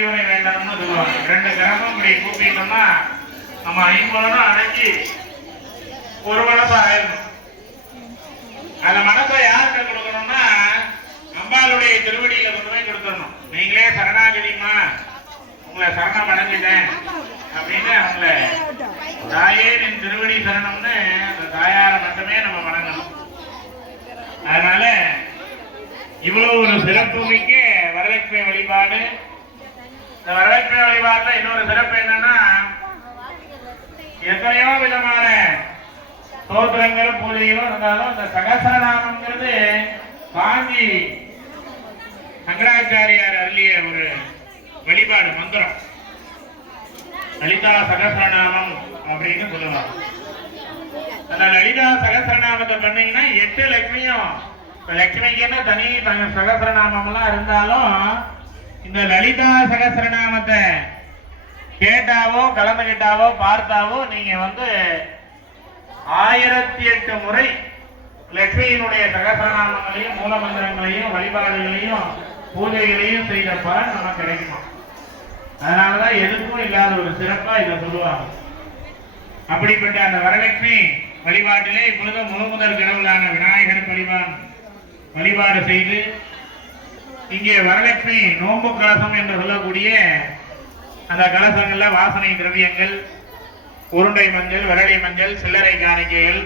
இறைவனை வேண்டாம்னு சொல்லுவாங்க. ரெண்டு கிராமம் இப்படி கூப்பிட்டோம்னா நம்ம ஐம்பதுனா அடக்கி ஒரு மனப்பா ஆயிடணும் அந்த மனப்பை யார்கிட்ட கொடுக்கணும்னா அம்பாளுடைய திருவடியில கொண்டு போய் கொடுத்துடணும். நீங்களே சரணாகதிமா உங்களை சரணம் அடைஞ்சிட்டேன் அப்படின்னு அவங்கள தாயே நின் திருவடி சரணம்னு அந்த தாயாரை மட்டுமே நம்ம வணங்கணும். அதனால இவ்வளவு ஒரு சிறப்பு மிக்க வரலட்சுமி வழிபாடு இந்த வரவேற்பு வழிபாட்டில் இன்னொரு சிறப்பு என்னன்னா எத்தனையோ விதமான தோற்றங்களும் பூஜைகளும் இருந்தாலும் இந்த சகசரநாமங்கிறது காந்தி சங்கராச்சாரியார் அருளிய ஒரு வழிபாடு மந்திரம். லலிதா சகசரநாமம் அப்படின்னு சொல்லுவாங்க. அந்த லலிதா சகசரநாமத்தை பண்ணீங்கன்னா எட்டு லட்சுமியும் லட்சுமிக்கு என்ன தனி த- சகஸ்ரநாமம்லாம் இருந்தாலும் இந்த லலிதா சகஸ்ரநாமத்தை கேட்டாவோ கலந்துகிட்டாவோ பார்த்தாவோ நீங்க வந்து ஆயிரத்தி எட்டு முறை லட்சுமியினுடைய சகஸ்ரநாமங்களையும் மூலமந்திரங்களையும் வழிபாடுகளையும் பூஜைகளையும் செய்த பலன் நமக்கு கிடைக்குமா? அதனாலதான் எதுக்கும் இல்லாத ஒரு சிறப்பா இதை சொல்லுவாங்க. அப்படிப்பட்ட அந்த வரலட்சுமி வழிபாட்டிலே இப்பொழுது முழு முதல் கடவுளான விநாயகர் வழிபாடு வழிபாடு செய்து இங்கே வரலட்சுமி நோம்பு கலசம் என்று சொல்லக்கூடிய அந்த கலசங்கள்ல வாசனை திரவியங்கள் உருண்டை மஞ்சள் விரலி மஞ்சள் சில்லறை காணிக்கைகள்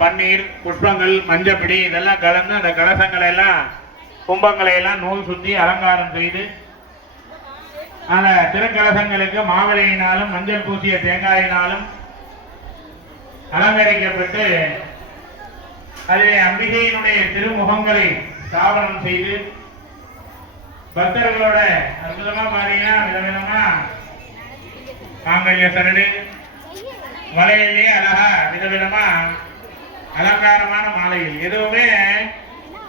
பன்னீர் புஷ்பங்கள் மஞ்சப்பிடி இதெல்லாம் கலந்து அந்த கலசங்களை எல்லாம் கும்பங்களை எல்லாம் நூல் சுத்தி அலங்காரம் செய்து அந்த திருக்கலசங்களுக்கு மாவிளையினாலும் மஞ்சள் பூசிய தேங்காயினாலும் அலங்கரிக்கப்பட்டு அதிலே அம்பிகையினுடைய திருமுகங்களை ஸ்தாபனம் செய்து பக்தர்களோட அற்புதமா பாத்தீங்கன்னா விதவிதமா மாங்கல்ய சரடு மலையிலேயே அழகா விதவிதமா அலங்காரமான மாலைகள். எதுவுமே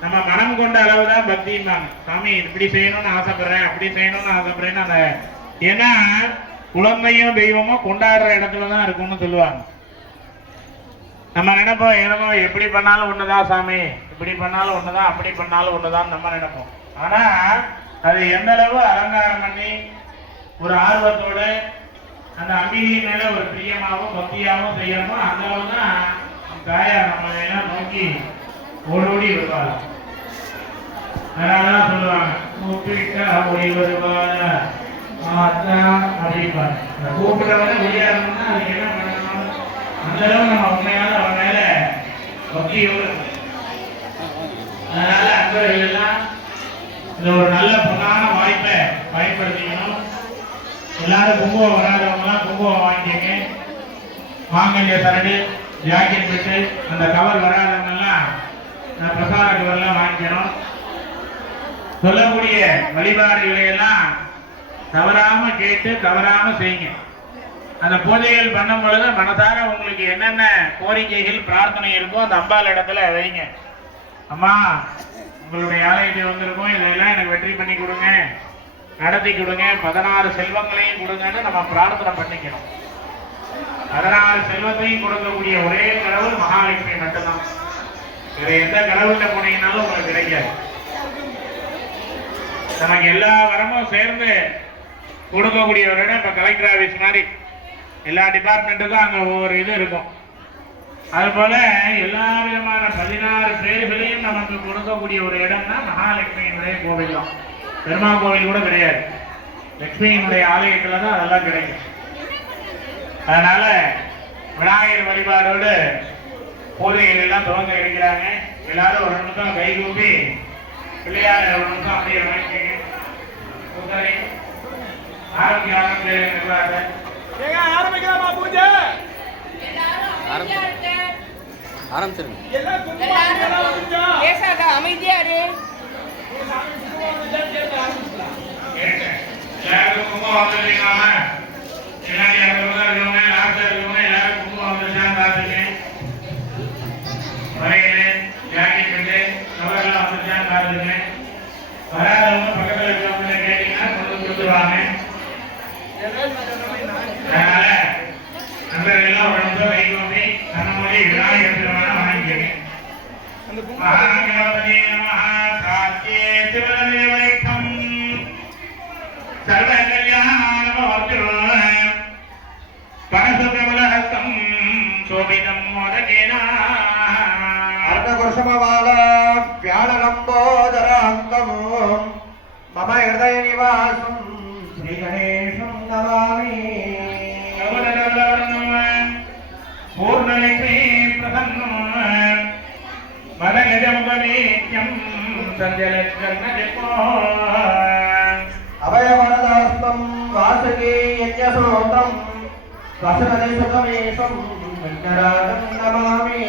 நம்ம மனம் கொண்ட அளவு தான் பக்திம்பாங்க. சாமி இப்படி செய்யணும்னு ஆசைப்படுறேன் அப்படி செய்யணும்னு ஆசைப்படுறேன்னு அந்த ஏன்னா குழந்தையும் தெய்வமும் கொண்டாடுற இடத்துல தான் இருக்கும்னு சொல்லுவாங்க. நம்ம நினைப்போம் என்னமோ எப்படி பண்ணாலும் ஒண்ணுதான் சாமி இப்படி பண்ணாலும் ஒண்ணுதான் அப்படி பண்ணாலும் ஒண்ணுதான் நம்ம நினைப்போம். ஆனா அதை எந்த அளவு அலங்காரம் பண்ணி ஒரு ஆர்வத்தோட அந்த அம்பிகை மேல ஒரு பிரியமாகவும் பக்தியாகவும் செய்யணுமோ அந்த அளவு தான் தாயார் நம்ம எல்லாம் நோக்கி ஓடோடி வருவார். அதனாலதான் சொல்லுவாங்க கூப்பிட்டா ஒளி வருவார? ஆத்தா அப்படிம்பாங்க. கூப்பிடுறவங்க ஒளியாடணும்னா அதுக்கு என்ன பண்ணணும்? அந்த அளவு நம்ம உண்மையான அவன் மேல பக்தியோடு அதனால அன்பர்கள் எல்லாம் ஒரு நல்ல பயன்படுத்திக்கணும். எல்லாரும் கும்பகம் வராதவங்களாம் கும்பகம் வாங்கிக்கங்க. மாங்கல்ய சரடு ஜாக்கெட் பெட்டு அந்த கவர் வராதவங்கெல்லாம் நான் பிரசாத கவர்லாம் வாங்கிக்கணும். சொல்லக்கூடிய வழிபாடுகளை எல்லாம் தவறாம கேட்டு தவறாம செய்யுங்க. அந்த பூஜைகள் பண்ணும் பொழுது மனதார உங்களுக்கு என்னென்ன கோரிக்கைகள் பிரார்த்தனை இருக்கோ அந்த அம்பாள் இடத்துல வைங்க. அம்மா உங்களுடைய ஆலயத்தை வந்திருக்கோம். இதெல்லாம் எனக்கு வெற்றி பண்ணி கொடுங்க. நடத்தி கொடுங்க. பதினாறு செல்வங்களையும் கொடுங்கன்னு நம்ம பிரார்த்தனை பண்ணிக்கணும். பதினாறு செல்வத்தையும் கொடுக்கக்கூடிய ஒரே கடவுள் மகாலட்சுமி மட்டும்தான். வேற எந்த கடவுள்கிட்ட போனீங்கன்னாலும் உங்களுக்கு கிடைக்காது. நமக்கு எல்லா வரமும் சேர்ந்து கொடுக்கக்கூடிய இப்போ கலெக்டர் ஆஃபீஸ் மாதிரி எல்லா டிபார்ட்மெண்ட்டுக்கும் அங்கே ஒவ்வொரு இது இருக்கும். அதுபோல எல்லா விதமான பதினாறு பேர்களையும் நமக்கு கொடுக்கக்கூடிய ஒரு இடம்னா மகாலட்சுமியினுடைய கோவில் தான். பெருமாள் கோவில் கூட கிடையாது. லட்சுமியினுடைய ஆலயத்துல தான் அதெல்லாம் கிடைக்கும் அதனால விநாயகர் வழிபாடோடு பூஜைகள் எல்லாம் துவங்க இருக்கிறாங்க எல்லாரும் ஒரு நிமிஷம் கை கூப்பி பிள்ளையார் ஒரு நிமிஷம் அப்படியே வாங்கிக்கங்க ஆரோக்கிய ஆரோக்கிய ஆரம்பிக்கலாமா பூஜை? ஆரம்பிச்சிருங்க. எல்லாம் குங்குமம் எல்லாம் வந்துச்சா? பேசாத நீங்க சாமி குங்குமம் வந்துச்சா? அந்த சமவால வியாழலம்போதர அங்கமும் மம ஹிருதய நிவாசம் ஸ்ரீ கணேசம் நமாமி. பூர்ணலிபி பிரசன்னம். மதகஜம்பனீத்யம் சஞ்சலஜன்னோ அபயமனதாஸ்தம் வாசகி யஜ்ஞசோதம் வசனதை சுகமேசம் விக்னராஜம் நமாமி.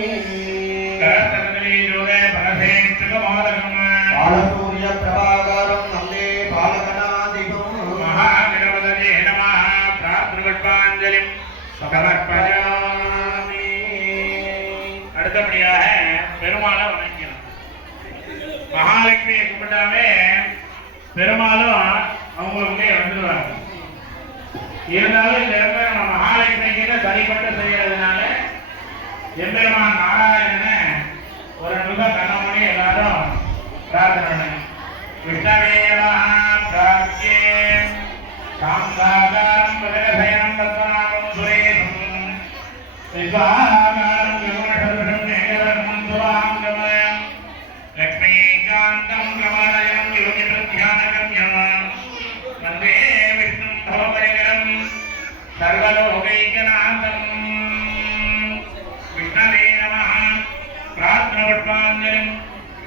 பாலசூரிய பிரபாகரம் வந்தே பாலகநாதிபம் மகாகணபதே நம அடுத்தபடியாக பெருமாளை வணங்கினோம். மகாலட்சுமியை கும்பிட்டாவே பெருமாளும் அவங்க உள்ளே வந்துடுவாங்க. இருந்தாலும் இந்த இடத்துல நம்ம மகாலட்சுமிக்கு சரிப்பட்டு செய்யறதுனால எம்பெருமான் நாராயணனை ஒரு நிமிஷம் கண்ணமணி எல்லாரும் பிரார்த்தனை பண்ணுங்க விஷ்ணவேவா பிரார்த்தியே சாந்தாகாரம் பதகசயனம் பத்மநாபம் சுரேஷம் விஸ்வாகாரம்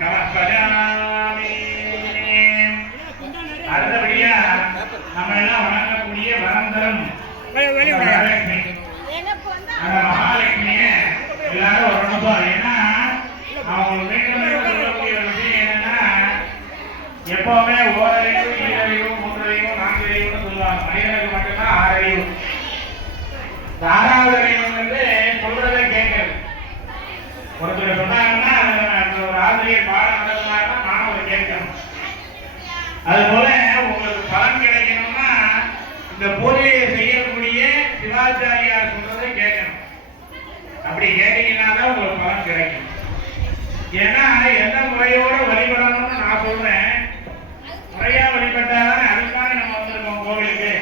நமஸ்பஜாமி அடுத்தபடியா நம்ம எல்லாம் வணங்கக்கூடிய வரந்தரம் மகாலட்சுமி. அந்த மகாலட்சுமிய எல்லாரும் நிமிஷம் ஏன்னா அவங்க மீண்டும் மீண்டும் சொல்லக்கூடிய ஒரு விஷயம் என்னன்னா எப்பவுமே ஓரறிவு ஈரறிவு மூன்றறிவு நான்கறிவுன்னு சொல்லுவாங்க. மனிதனுக்கு மட்டும்தான் ஆறறிவு. ஆறாவது அறிவு வந்து சொல்றதை கேட்கறது. ஒருத்தர் சொன்னாங்கன்னா ஒரு ஆசிரியர் பாடம் நடத்தினாருன்னா மாணவர் கேட்கணும். அது போல உங்களுக்கு பலன் கிடைக்கணும்னா இந்த பூஜையை செய்யக்கூடிய சிவாச்சாரியார் சொல்றதை கேட்கணும். அப்படி கேட்டீங்கன்னா தான் உங்களுக்கு பலன் கிடைக்கும். ஏன்னா எந்த முறையோட வழிபடணும்னு நான் சொல்றேன். முறையா வழிபட்டாதானே அதுக்காக நம்ம வந்திருக்கோம் கோவிலுக்கு.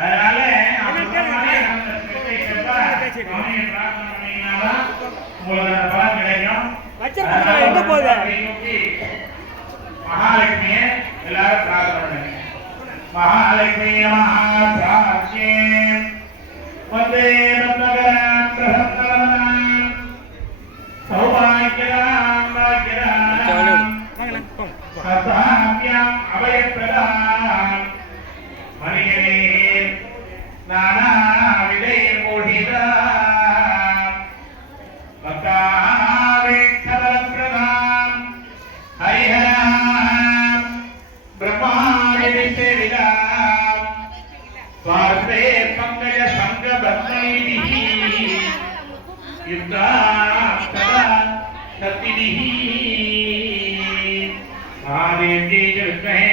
அதனால நான் நம்ம பிரார்த்தனை பண்ணீங்கன்னா உங்களுக்கு பலன் கிடைக்கும். வச்சிருக்கோம்ல, எங்க போகுது? மகாலட்சுமியை எல்லாரும் பிரார்த்தனை மகாலட்சுமி மகாபிராட்சியே வந்தே சௌபாகியராம் பாக்யராம் அபயப்பிரதாம்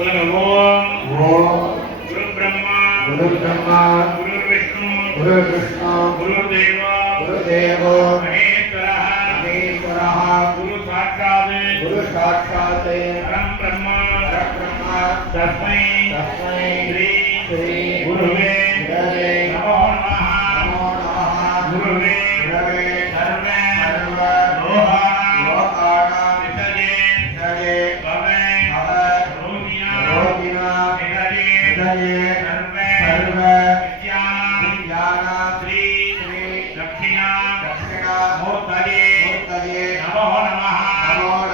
குலதெய்வம் ஓம் குரு பிரம்மா குரு பிரம்மா குரு விஷ்ணு குரு விஷ்ணு குரு தேவா குரு தேவோ மகேஸ்வரः மகேஸ்வரः குரு சாட்சாத் குரு சாட்சாத் பரம் பிரம்மா பரம் பிரம்மா தஸ்மை தஸ்மை ஸ்ரீ ஸ்ரீ குருவே